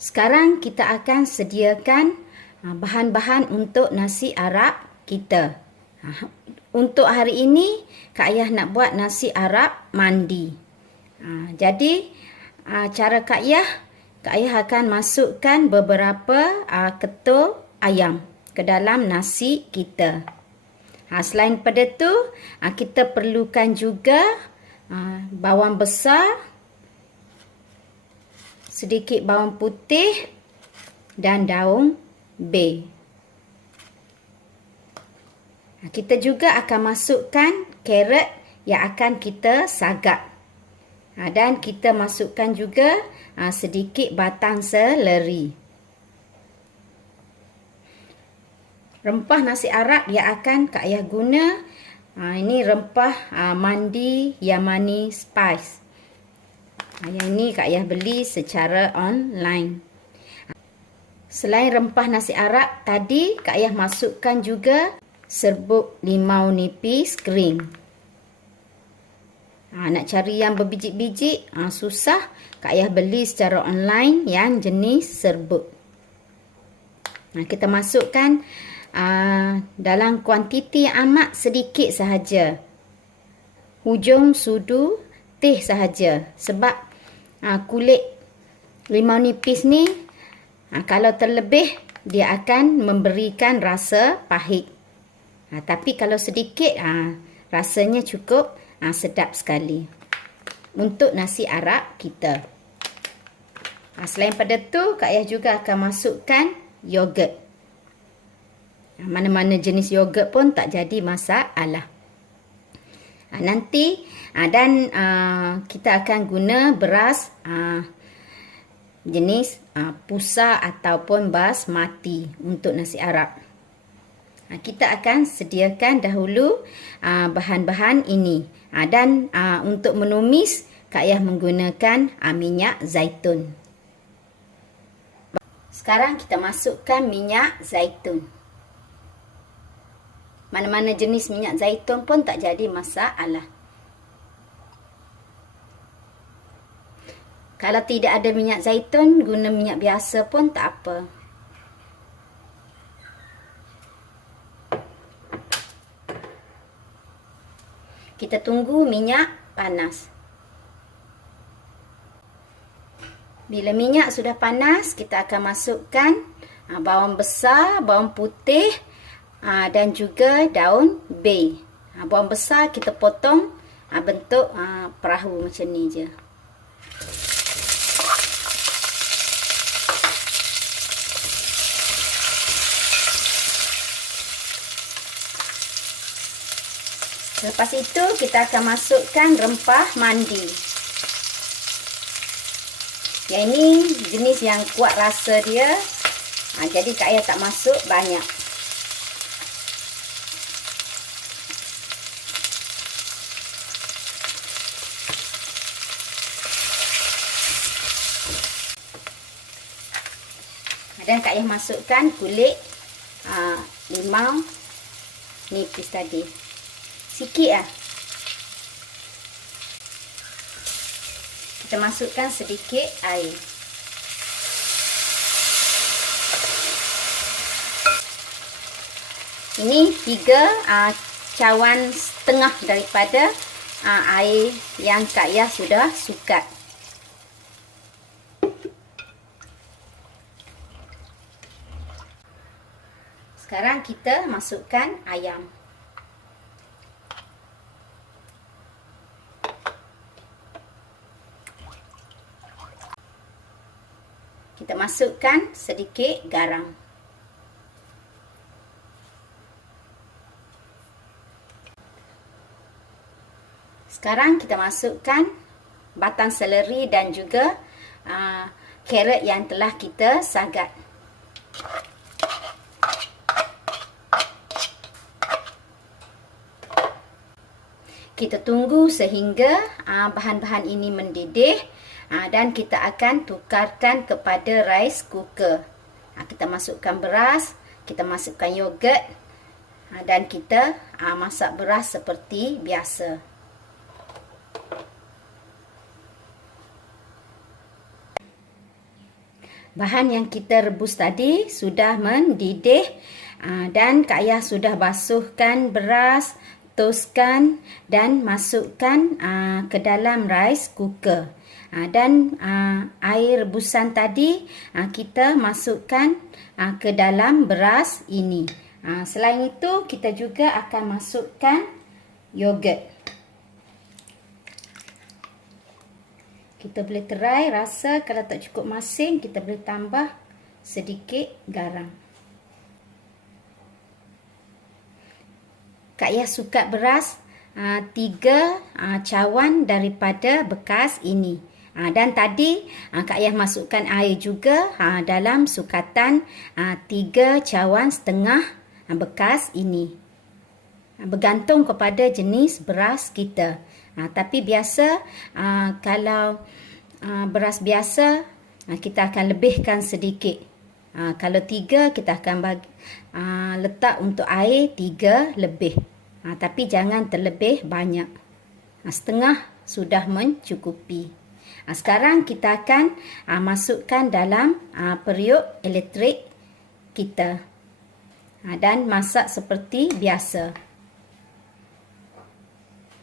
Sekarang kita akan sediakan bahan-bahan untuk nasi Arab kita. Untuk hari ini, Kak Ayah nak buat nasi Arab mandi. Jadi, cara Kak Ayah akan masukkan beberapa ketul ayam ke dalam nasi kita. Selain pada tu, kita perlukan juga bawang besar, sedikit bawang putih dan daun bay. Kita juga akan masukkan carrot yang akan kita sagak. Dan kita masukkan juga sedikit batang seleri. Rempah nasi Arab yang akan Kak Ayah guna, ini rempah mandi Yamani Spice. Yang ini Kak Ayah beli secara online. Selain rempah nasi Arab tadi, Kak Ayah masukkan juga serbuk limau nipis kering. Nak cari yang berbiji-biji susah. Kak Ayah beli secara online yang jenis serbuk. Kita masukkan dalam kuantiti yang amat sedikit sahaja. Hujung sudu teh sahaja. Sebab kulit limau nipis ni kalau terlebih dia akan memberikan rasa pahit. Tapi kalau sedikit rasanya cukup sedap sekali untuk nasi Arab kita. Selain pada tu, Kak Ayah juga akan masukkan yogurt. Mana-mana jenis yogurt pun tak jadi masalah. Nanti dan kita akan guna beras jenis pusa ataupun basmati untuk nasi Arab. Kita akan sediakan dahulu bahan-bahan ini. Dan untuk menumis, Kak Ayah menggunakan minyak zaitun. Sekarang kita masukkan minyak zaitun. Mana-mana jenis minyak zaitun pun tak jadi masalah. Kalau tidak ada minyak zaitun, guna minyak biasa pun tak apa. Kita tunggu minyak panas. Bila minyak sudah panas, kita akan masukkan bawang besar, bawang putih dan juga daun bay. Bawang besar kita potong bentuk perahu macam ni je. Lepas itu kita akan masukkan rempah mandi. Yang ini jenis yang kuat rasa dia. Jadi Kak Ayah tak masuk banyak. Dan Kak Ayah masukkan kulit limau nipis tadi. Sikit lah. Kita masukkan sedikit air. Ini 3 cawan setengah daripada air yang Kak Ayah sudah sukat. Sekarang kita masukkan ayam. Kita masukkan sedikit garam. Sekarang kita masukkan batang seleri dan juga carrot yang telah kita sagak. Kita tunggu sehingga bahan-bahan ini mendidih. Dan kita akan tukarkan kepada rice cooker. Kita masukkan beras, kita masukkan yogurt dan kita masak beras seperti biasa. Bahan yang kita rebus tadi sudah mendidih dan Kak Ayah sudah basuhkan beras, toskan dan masukkan ke dalam rice cooker. Dan air rebusan tadi kita masukkan ke dalam beras ini. Selain itu kita juga akan masukkan yogurt. Kita boleh try rasa, kalau tak cukup masin kita boleh tambah sedikit garam. Kak Ayah sukat beras 3 cawan daripada bekas ini. Dan tadi Kak Ayah masukkan air juga dalam sukatan 3 cawan setengah bekas ini. Bergantung kepada jenis beras kita. Tapi biasa kalau beras biasa kita akan lebihkan sedikit. Kalau 3 kita akan letak untuk air 3 lebih. Tapi jangan terlebih banyak. Setengah sudah mencukupi. Sekarang kita akan masukkan dalam periuk elektrik kita. Dan masak seperti biasa.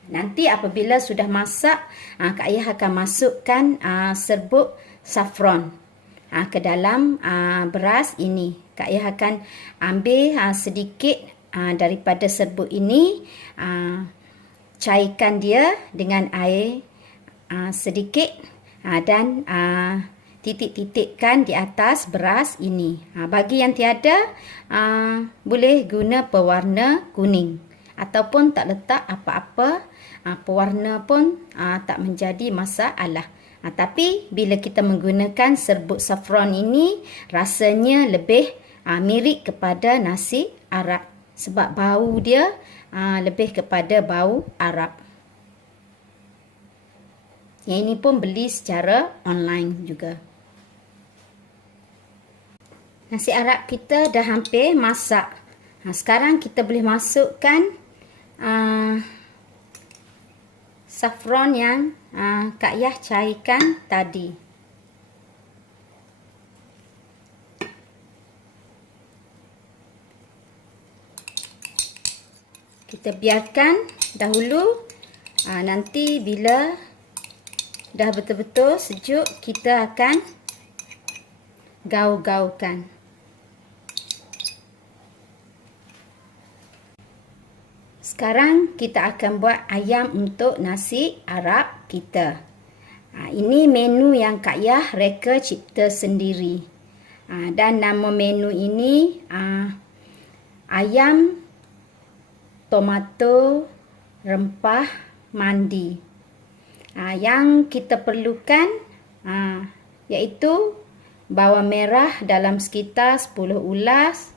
Nanti apabila sudah masak, Kak Ayah akan masukkan serbuk saffron ke dalam beras ini. Kak Ayah akan ambil sedikit daripada serbuk ini, cairkan dia dengan air sedikit dan titik-titikkan di atas beras ini. Bagi yang tiada, boleh guna pewarna kuning ataupun tak letak apa-apa, pewarna pun tak menjadi masalah. Tapi bila kita menggunakan serbuk saffron ini, rasanya lebih mirip kepada nasi Arab. Sebab bau dia lebih kepada bau Arab. Yang ini pun beli secara online juga. Nasi Arab kita dah hampir masak. Sekarang kita boleh masukkan saffron yang Kak Ayah cairkan tadi. Kita biarkan dahulu. Nanti bila dah betul-betul sejuk, kita akan gaul-gaulkan. Sekarang kita akan buat ayam untuk nasi Arab kita. Ini menu yang Kak Ayah reka cipta sendiri. Dan nama menu ini ayam tomato rempah mandi. Yang kita perlukan iaitu bawang merah dalam sekitar 10 ulas.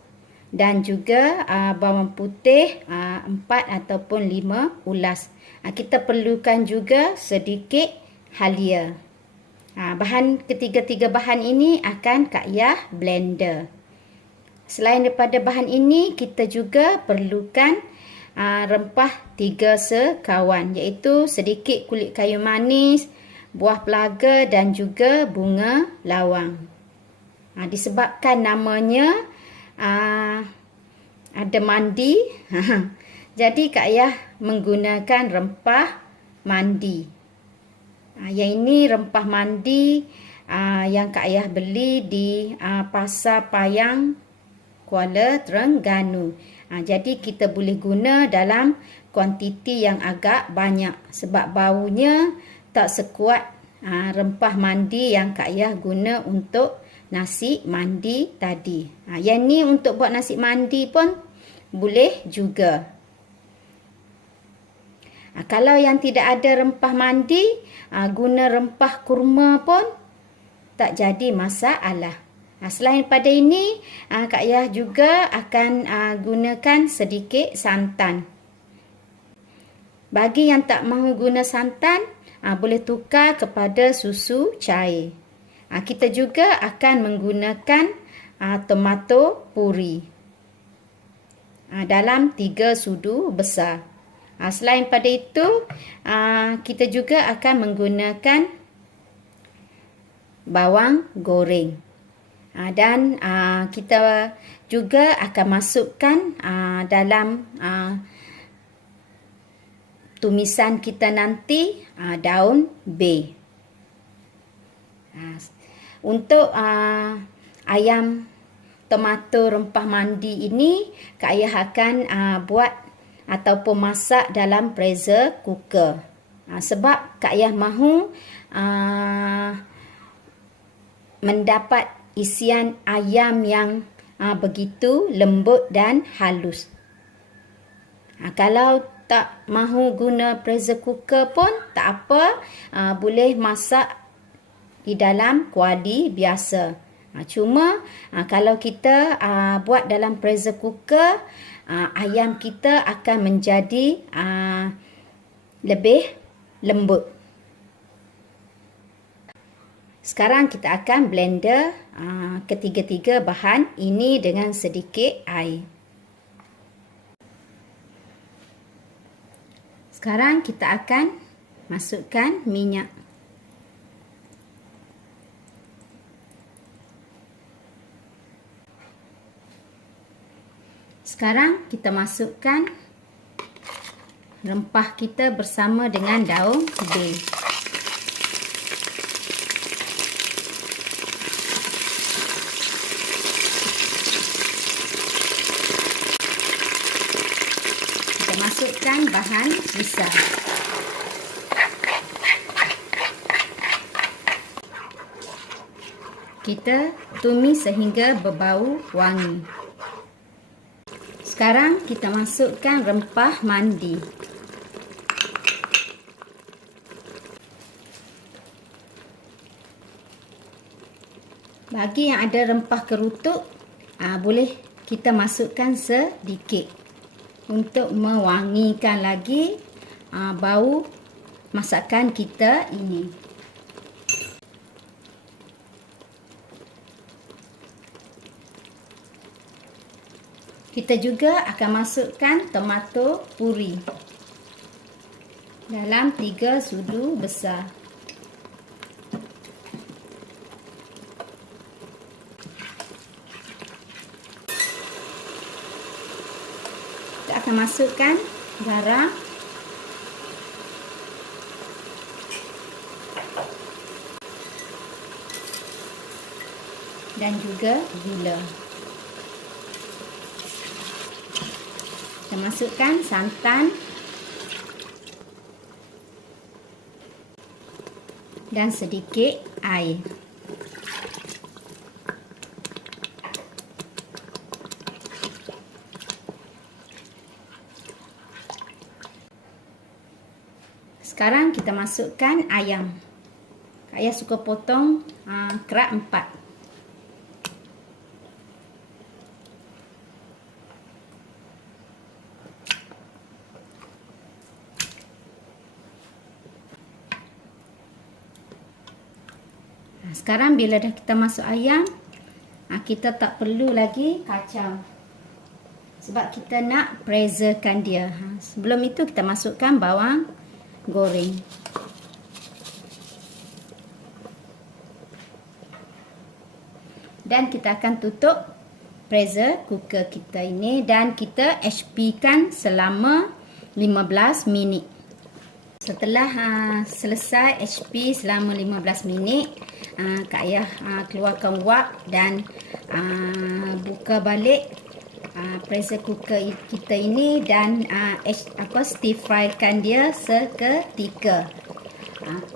Dan juga bawang putih 4 ataupun 5 ulas. Kita perlukan juga sedikit halia. Bahan ketiga-tiga bahan ini akan Kak Ayah blender. Selain daripada bahan ini, kita juga perlukan rempah 3 sekawan, iaitu sedikit kulit kayu manis, buah pelaga dan juga bunga lawang. Disebabkan namanya ada mandi, jadi Kak Ayah menggunakan rempah mandi. Yang ini rempah mandi yang Kak Ayah beli di Pasar Payang, Kuala Terengganu. Jadi kita boleh guna dalam kuantiti yang agak banyak sebab baunya tak sekuat rempah mandi yang Kak Ayah guna untuk nasi mandi tadi. Yang ni untuk buat nasi mandi pun boleh juga. Kalau yang tidak ada rempah mandi, guna rempah kurma pun tak jadi masalah. Selain pada ini, Kak Ayah juga akan gunakan sedikit santan. Bagi yang tak mahu guna santan, boleh tukar kepada susu cair. Kita juga akan menggunakan tomato puri dalam 3 sudu besar. Selain pada itu, kita juga akan menggunakan bawang goreng. Dan kita juga akan masukkan dalam tumisan kita nanti daun bay. Untuk ayam tomato rempah mandi ini, Kak Ayah akan buat ataupun masak dalam pressure cooker. Sebab Kak Ayah mahu mendapat isian ayam yang begitu lembut dan halus. Kalau tak mahu guna pressure cooker pun tak apa, boleh masak di dalam kuali biasa. Cuma kalau kita buat dalam pressure cooker, ayam kita akan menjadi lebih lembut. Sekarang kita akan blender ketiga-tiga bahan ini dengan sedikit air. Sekarang kita akan masukkan minyak. Sekarang kita masukkan rempah kita bersama dengan daun bay. Kita masukkan bahan pisang. Kita tumis sehingga berbau wangi. Sekarang kita masukkan rempah mandi. Bagi yang ada rempah kerutuk, boleh kita masukkan sedikit untuk mewangikan lagi bau masakan kita ini. Kita juga akan masukkan tomato puri dalam 3 sudu besar. Kita akan masukkan garam, dan juga gula. Kita masukkan santan dan sedikit air. Sekarang kita masukkan ayam. Ayah suka potong kerat 4. Sekarang bila dah kita masuk ayam, kita tak perlu lagi kacau. Sebab kita nak presserkan dia. Sebelum itu kita masukkan bawang goreng. Dan kita akan tutup pressure cooker kita ini dan kita HP-kan selama 15 minit. Setelah selesai HP selama 15 minit, Kak Ayah keluarkan wok dan buka balik pressure cooker kita ini dan stir frykan dia seketika.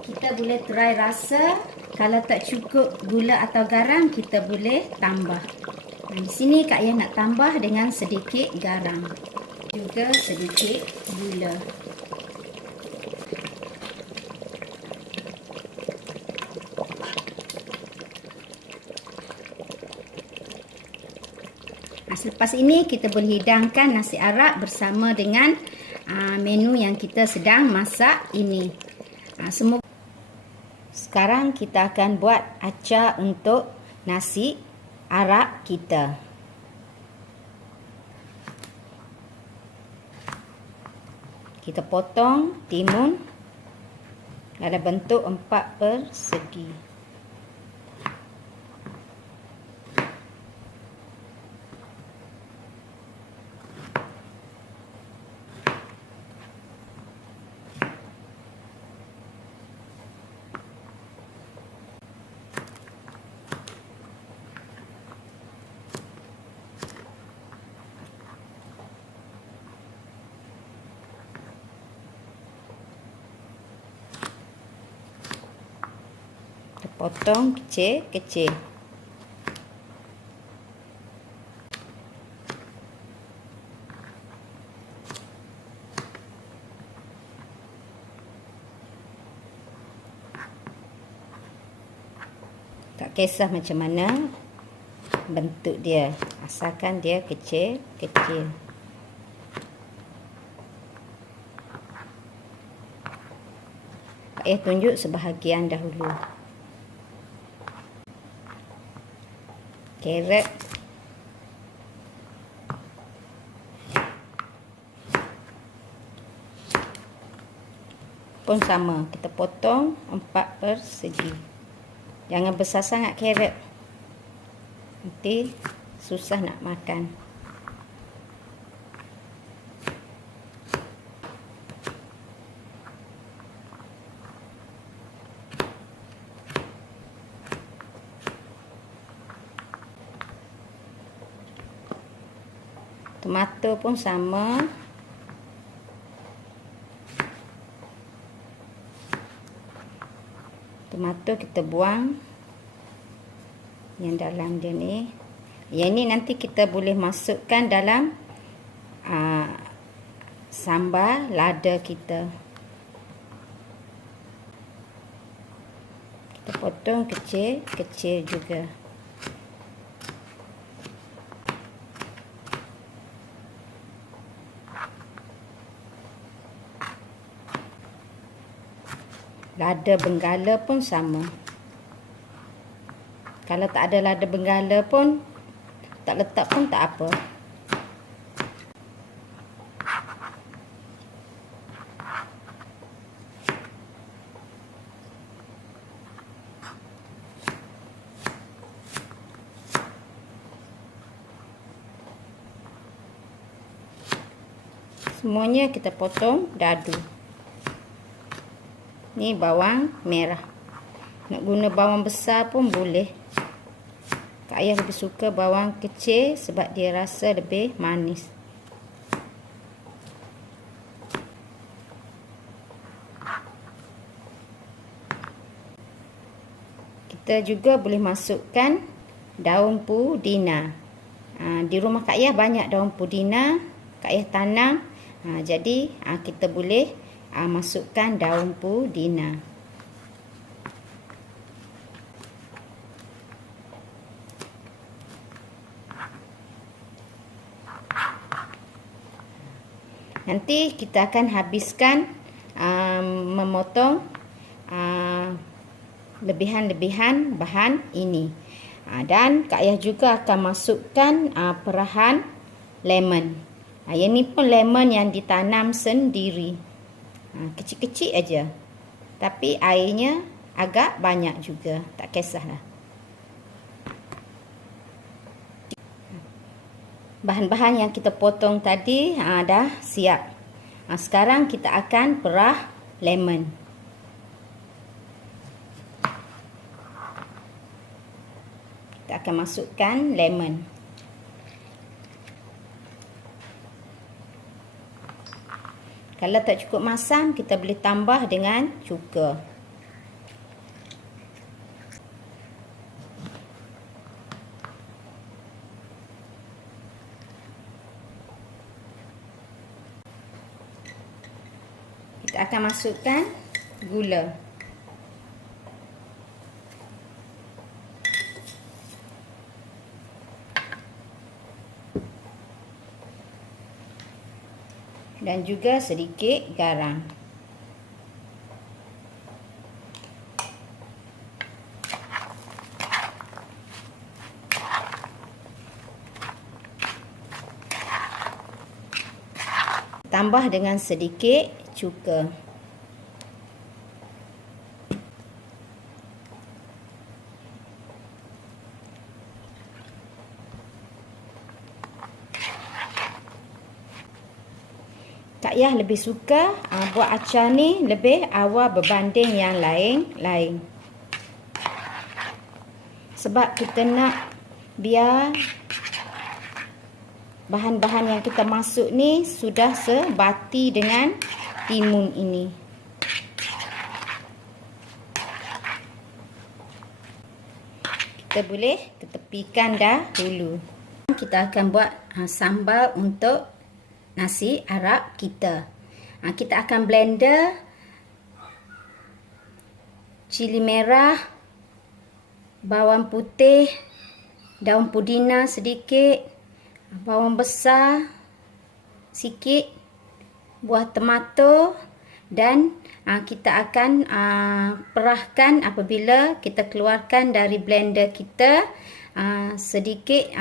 Kita boleh try rasa, kalau tak cukup gula atau garam kita boleh tambah. Di sini Kak Ayah nak tambah dengan sedikit garam, juga sedikit gula. Selepas ini kita boleh hidangkan nasi Arab bersama dengan menu yang kita sedang masak ini. Sekarang kita akan buat acar untuk nasi Arab kita. Kita potong timun dalam bentuk 4 persegi. potong kecil-kecil. Tak kisah macam mana bentuk dia, asalkan dia kecil-kecil. Saya tunjuk sebahagian dahulu. Carrot, pun sama, kita potong 4 persegi. Jangan besar sangat carrot, nanti susah nak makan. Tomato pun sama. Tomato kita buang yang dalam dia ni. Yang ni nanti kita boleh masukkan dalam sambal lada kita. Kita potong kecil-kecil juga. Lada benggala pun sama. Kalau tak ada lada benggala pun, tak letak pun tak apa. Semuanya kita potong dadu. Ni bawang merah. Nak guna bawang besar pun boleh. Kak Ayah lebih suka bawang kecil sebab dia rasa lebih manis. Kita juga boleh masukkan daun pudina. Di rumah Kak Ayah banyak daun pudina. Kak Ayah tanam. Jadi kita boleh masukkan daun pudina. Nanti kita akan habiskan memotong lebihan-lebihan bahan ini. Dan Kak Ayah juga akan masukkan perahan lemon. Yang ni pun lemon yang ditanam sendiri. Kecil-kecil aja. Tapi airnya agak banyak juga. Tak kisahlah. Bahan-bahan yang kita potong tadi dah siap. Sekarang kita akan perah lemon. Kita akan masukkan lemon. Kalau tak cukup masam, kita boleh tambah dengan cuka. Kita akan masukkan gula. Dan juga sedikit garam. Tambah dengan sedikit cuka. Kak Ayah lebih suka buat acar ni lebih awal berbanding yang lain-lain. Sebab kita nak biar bahan-bahan yang kita masuk ni sudah sebati dengan timun ini. kita boleh ketepikan dahulu. Kita akan buat sambal untuk nasi Arab kita. Kita akan blender cili merah, bawang putih, daun pudina sedikit, bawang besar sikit, buah tomato, dan kita akan perahkan apabila kita keluarkan dari blender kita sedikit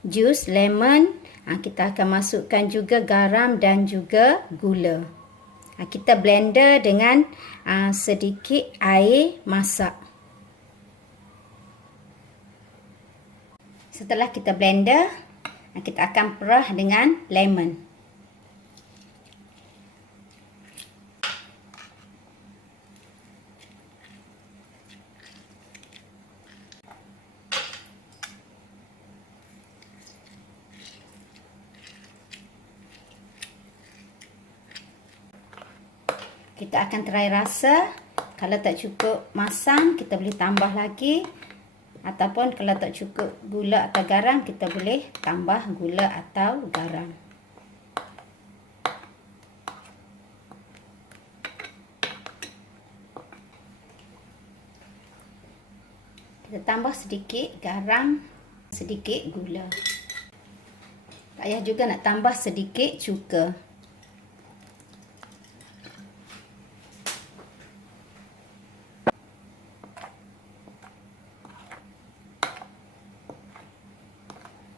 jus lemon. Kita akan masukkan juga garam dan juga gula. Kita blender dengan sedikit air masak. Setelah kita blender, kita akan perah dengan lemon. Kita akan try rasa. Kalau tak cukup masam, kita boleh tambah lagi. Ataupun kalau tak cukup gula atau garam, kita boleh tambah gula atau garam. Kita tambah sedikit garam, sedikit gula. Tak payah juga nak tambah sedikit cuka.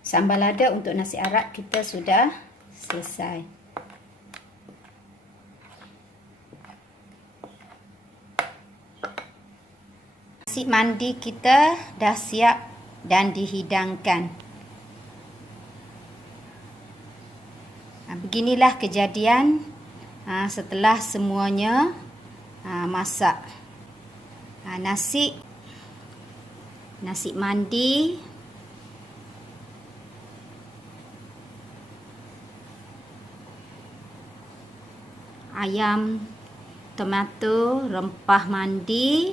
Sambal lada untuk nasi Arab kita sudah selesai. Nasi mandi kita dah siap dan dihidangkan. Beginilah kejadian setelah semuanya masak. Nasi mandi ayam tomato rempah mandi,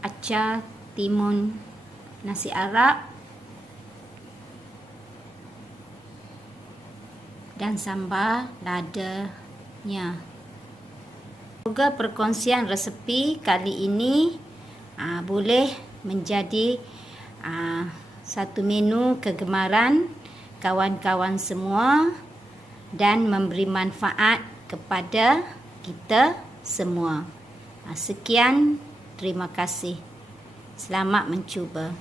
acar timun nasi Arab, dan sambal ladanya. Semoga perkongsian resepi kali ini boleh menjadi satu menu kegemaran kawan-kawan semua dan memberi manfaat kepada kita semua. Sekian, terima kasih. Selamat mencuba.